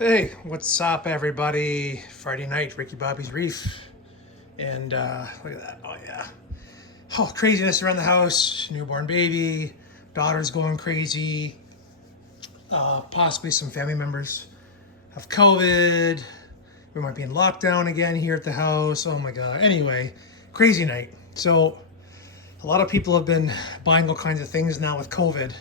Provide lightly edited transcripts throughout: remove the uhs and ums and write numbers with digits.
Hey, what's up, everybody? Friday night, Ricky Bobby's Reef. And look at that. Oh, yeah. Oh, craziness around the house. Newborn baby. Daughter's going crazy. Possibly some family members have COVID. We might be in lockdown again here at the house. Oh, my God. Anyway, crazy night. So, a lot of people have been buying all kinds of things now with COVID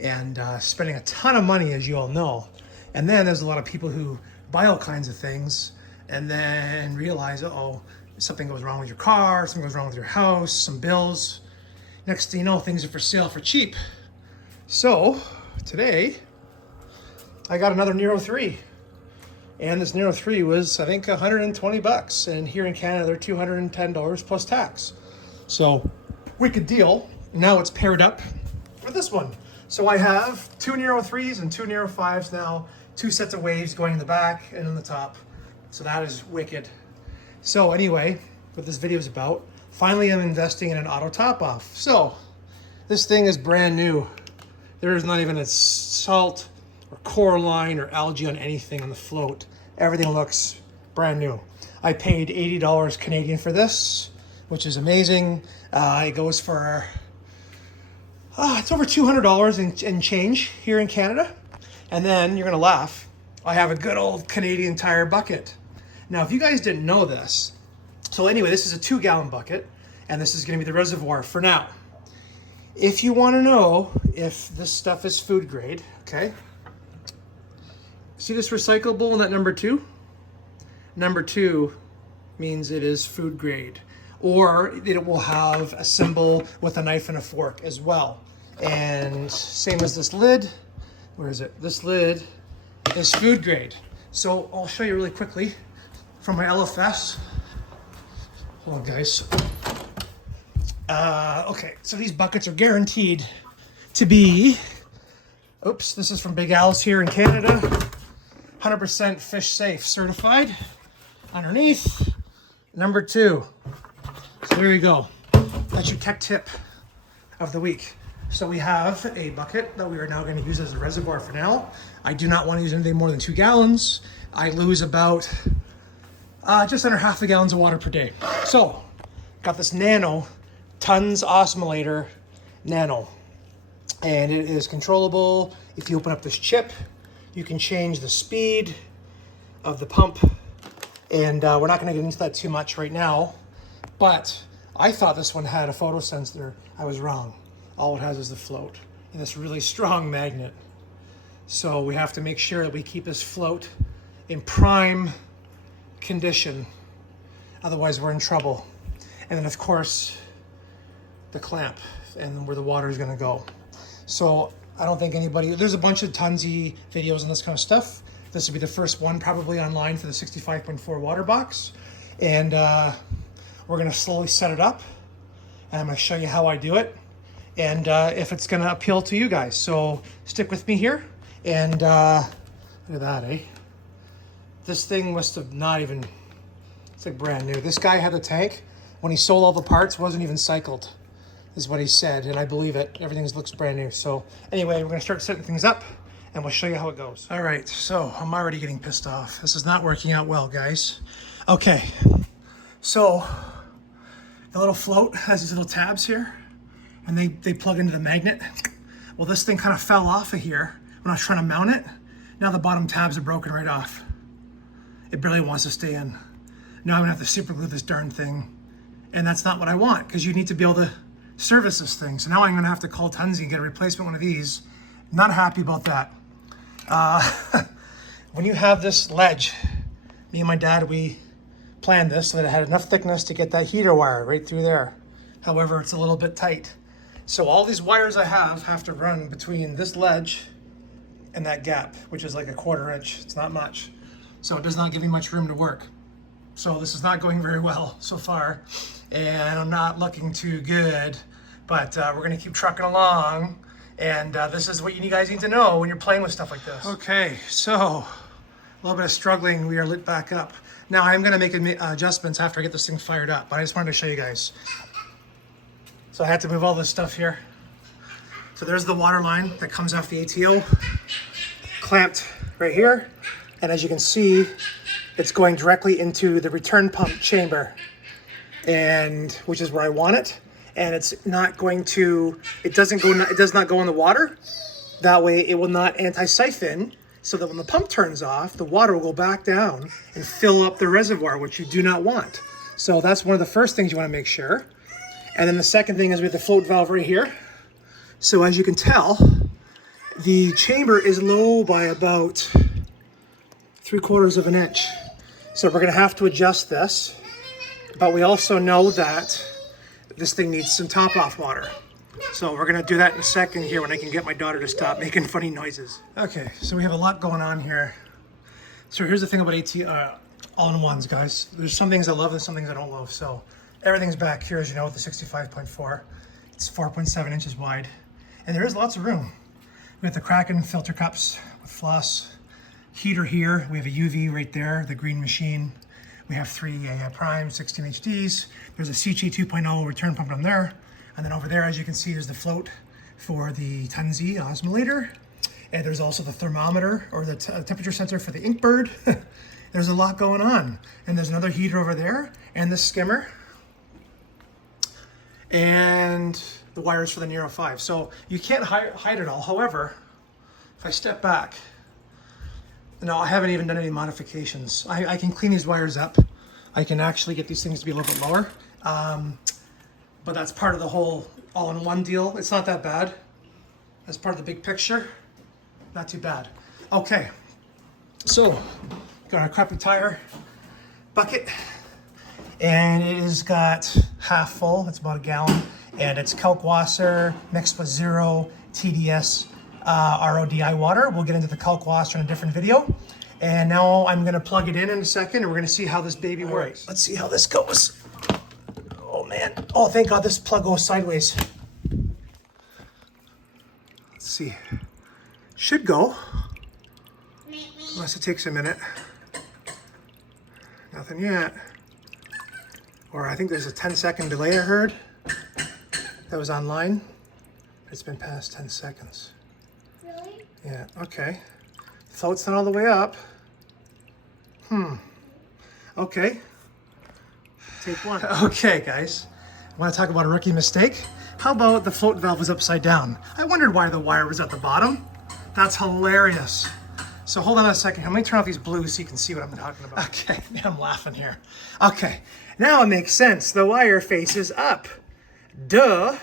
and spending a ton of money, as you all know. And then there's a lot of people who buy all kinds of things and then realize, oh, something goes wrong with your car, something goes wrong with your house, some bills. Next thing you know, things are for sale for cheap. So today, I got another Nero 3. And this Nero 3 was, I think, $120. And here in Canada, they're $210 plus tax. So, wicked deal. Now it's paired up with this one. So I have two Nero 3s and two Nero 5s now. Two sets of waves going in the back and in the top. So that is wicked. So anyway, what this video is about, finally I'm investing in an auto top off. So this thing is brand new. There is not even a salt or coralline or algae on anything on the float. Everything looks brand new. I paid $80 Canadian for this, which is amazing. It goes for, it's over $200 and change here in Canada. And then you're gonna laugh, I have a good old Canadian Tire bucket. Now, if you guys didn't know this, so anyway, this is a 2-gallon bucket, and this is gonna be the reservoir for now. If you wanna know if this stuff is food grade, okay? See this recyclable in that number 2? Number 2 means it is food grade, or it will have a symbol with a knife and a fork as well. And same as this lid. Where is it? This lid is food grade. So I'll show you really quickly from my LFS. Hold on, guys. Okay, so these buckets are guaranteed to be, oops, this is from Big Al's here in Canada. 100% fish safe certified. Underneath, number 2. So there you go. That's your tech tip of the week. So we have a bucket that we are now going to use as a reservoir for now. I do not want to use anything more than 2 gallons. I lose about just under half a gallons of water per day. So got this nano Tunze osomolator nano, and it is controllable. If you open up this chip, you can change the speed of the pump, and we're not going to get into that too much right now, but I thought this one had a photo sensor. I was wrong. All it has is the float and this really strong magnet. So we have to make sure that we keep this float in prime condition. Otherwise we're in trouble. And then of course, the clamp and where the water is gonna go. So I don't think anybody, there's a bunch of Tunze videos on this kind of stuff. This would be the first one probably online for the 65.4 water box. And we're gonna slowly set it up. And I'm gonna show you how I do it. And if it's gonna appeal to you guys. So stick with me here. And look at that, eh? This thing must have not even, it's like brand new. This guy had the tank. When he sold all the parts, wasn't even cycled, is what he said. And I believe it. Everything looks brand new. So anyway, we're gonna start setting things up and we'll show you how it goes. All right, so I'm already getting pissed off. This is not working out well, guys. Okay, so the little float has these little tabs here, and they plug into the magnet. Well, this thing kind of fell off of here when I was trying to mount it. Now the bottom tabs are broken right off. It barely wants to stay in. Now I'm gonna have to super glue this darn thing. And that's not what I want, because you need to be able to service this thing. So now I'm gonna have to call Tunze and get a replacement one of these. Not happy about that. When you have this ledge, me and my dad, we planned this so that it had enough thickness to get that heater wire right through there. However, it's a little bit tight. So all these wires I have to run between this ledge and that gap, which is like a 1/4 inch. It's not much. So it does not give me much room to work. So this is not going very well so far, and I'm not looking too good, but we're gonna keep trucking along, and this is what you guys need to know when you're playing with stuff like this. Okay, so a little bit of struggling, we are lit back up. Now I'm gonna make adjustments after I get this thing fired up, but I just wanted to show you guys. So I had to move all this stuff here. So there's the water line that comes off the ATO, clamped right here. And as you can see, it's going directly into the return pump chamber, and which is where I want it. And it's not going to, it does not go in the water. That way it will not anti-siphon, so that when the pump turns off, the water will go back down and fill up the reservoir, which you do not want. So that's one of the first things you want to make sure. And then the second thing is with the float valve right here. So as you can tell, the chamber is low by about 3/4 of an inch. So we're gonna have to adjust this, but we also know that this thing needs some top off water. So we're gonna do that in a second here when I can get my daughter to stop making funny noises. Okay, so we have a lot going on here. So here's the thing about all-in-ones, guys. There's some things I love and some things I don't love. So everything's back here, as you know, with the 65.4. It's 4.7 inches wide. And there is lots of room. We have the Kraken filter cups with floss. Heater here, we have a UV right there, the green machine. We have 3 AA Prime 16 HDs. There's a CG 2.0 return pump on there. And then over there, as you can see, is the float for the Tunze osomolator. And there's also the thermometer, or the temperature sensor for the Inkbird. There's a lot going on. And there's another heater over there, and the skimmer. And the wires for the Nero 5. So you can't hide it all. However, if I step back, no, I haven't even done any modifications. I can clean these wires up. I can actually get these things to be a little bit lower. But that's part of the whole all-in-one deal. It's not that bad. That's part of the big picture. Not too bad. Okay, so got our crappy tire bucket, and it has got half full. It's about a gallon, and it's Kalkwasser mixed with 0 TDS RODI water. We'll get into the Kalkwasser in a different video. And now I'm gonna plug it in a second, and we're gonna see how this baby works. Let's see how this goes. Oh man, oh thank God this plug goes sideways. Let's see, should go, unless it takes a minute. Nothing yet. Or I think there's a 10-second delay I heard that was online. It's been past 10 seconds. Really? Yeah, okay. Float's not all the way up. Okay. Take one. Okay, guys. I want to talk about a rookie mistake. How about the float valve was upside down? I wondered why the wire was at the bottom. That's hilarious. So hold on a second. Let me turn off these blues so you can see what I'm talking about. Okay, I'm laughing here. Okay, now it makes sense. The wire faces up. Duh.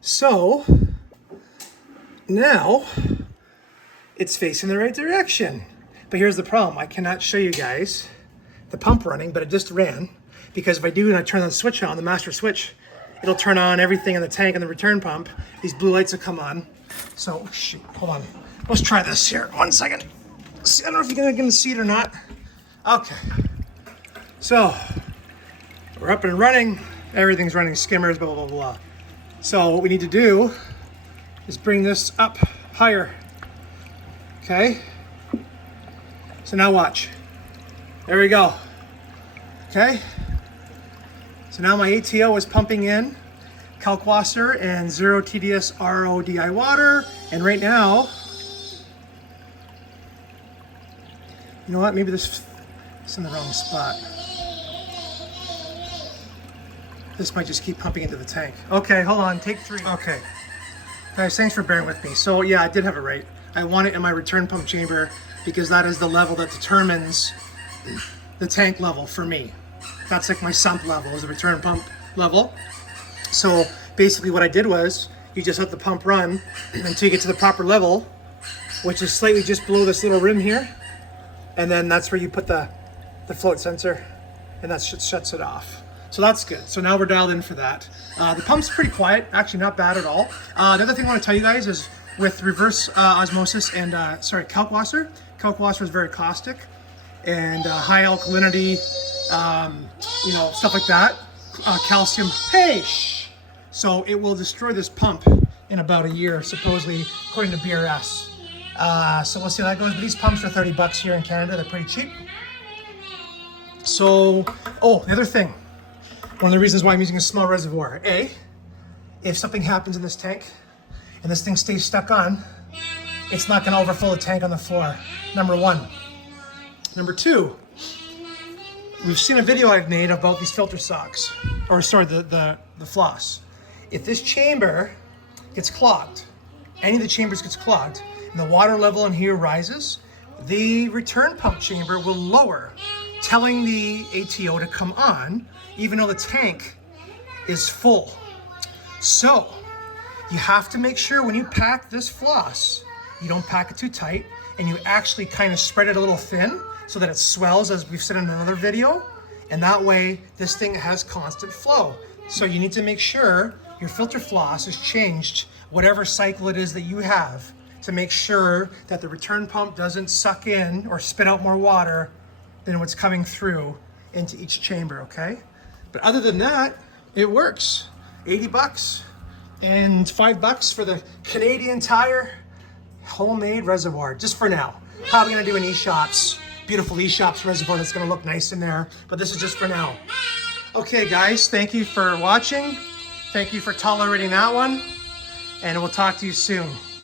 So now it's facing the right direction. But here's the problem. I cannot show you guys the pump running, but it just ran. Because if I do and I turn the switch on, the master switch, it'll turn on everything in the tank and the return pump. These blue lights will come on. So, shoot, hold on. Let's try this here. 1 second. See, I don't know if you're gonna see it or not. Okay. So, we're up and running. Everything's running, skimmers, blah, blah, blah, blah. So what we need to do is bring this up higher. Okay? So now watch. There we go. Okay? So now my ATO is pumping in Kalkwasser and 0 TDS RODI water. And right now, you know what? Maybe this is in the wrong spot. This might just keep pumping into the tank. Okay, hold on, take 3. Okay. Guys, thanks for bearing with me. So yeah, I did have it right. I want it in my return pump chamber because that is the level that determines the tank level for me. That's like my sump level, is the return pump level. So basically what I did was, you just let the pump run until you get to the proper level, which is slightly just below this little rim here. And then that's where you put the float sensor, and that shuts it off. So that's good. So now we're dialed in for that. The pump's pretty quiet, actually not bad at all. The other thing I want to tell you guys is with reverse osmosis and, Kalkwasser. Kalkwasser is very caustic and high alkalinity, you know, stuff like that. Calcium, hey, shh. So it will destroy this pump in about a year, supposedly, according to BRS. So we'll see how that goes. But these pumps are $30 here in Canada. They're pretty cheap. So, oh, the other thing. One of the reasons why I'm using a small reservoir. A, if something happens in this tank and this thing stays stuck on, it's not going to overfill the tank on the floor. Number 1. Number two, we've seen a video I've made about these filter socks, or sorry, the floss. If this chamber gets clogged, any of the chambers gets clogged, and the water level in here rises, the return pump chamber will lower, telling the ATO to come on, even though the tank is full. So you have to make sure when you pack this floss, you don't pack it too tight, and you actually kind of spread it a little thin so that it swells, as we've said in another video, and that way this thing has constant flow. So you need to make sure your filter floss is changed, whatever cycle it is that you have, to make sure that the return pump doesn't suck in or spit out more water than what's coming through into each chamber, okay? But other than that, it works. 80 bucks and $5 for the Canadian Tire homemade reservoir, just for now. Probably gonna do an eShops, beautiful eShops reservoir that's gonna look nice in there, but this is just for now. Okay guys, thank you for watching. Thank you for tolerating that one, and we'll talk to you soon.